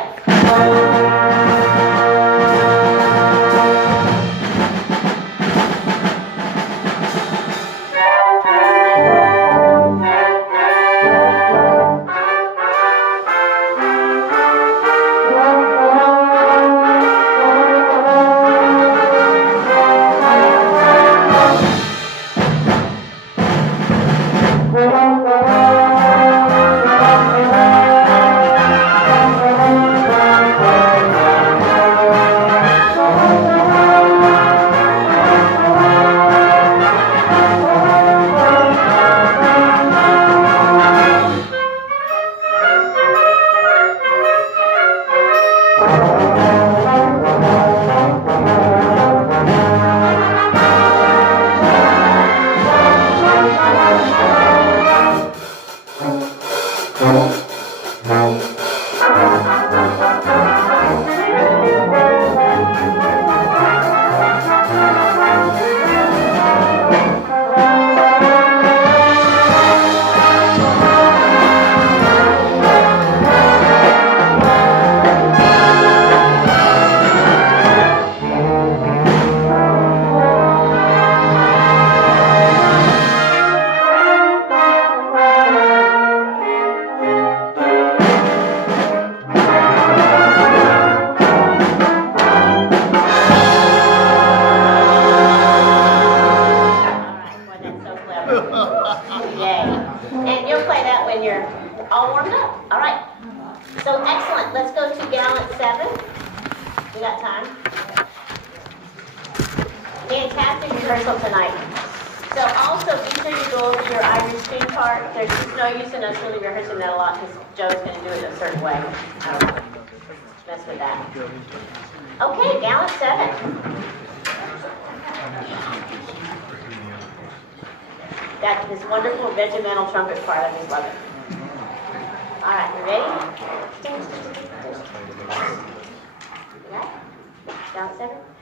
fantastic rehearsal tonight. So also, be sure you go over your Irish tune part. There's just no use in us really rehearsing that a lot because Joe's going to do it a certain way. I don't want to mess with that. Okay, Gallant Seventh. Got this wonderful regimental trumpet part. I just love it. All right, you ready? Yeah? Gallant Seventh.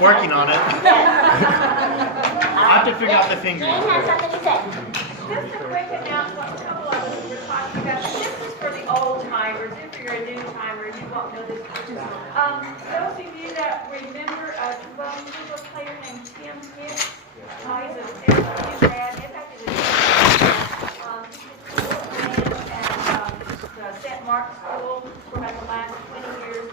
Working on it. Yes. I have to figure out the Jane fingering. has something to say. Just a quick announcement, a couple of us were talking about, this is for the old timers, if you're a new timer, you won't know this. Those of you that remember a tuba player named Tim Hicks, he's a SU grad, in fact, he was at the St. Mark's School for about the last 20 years.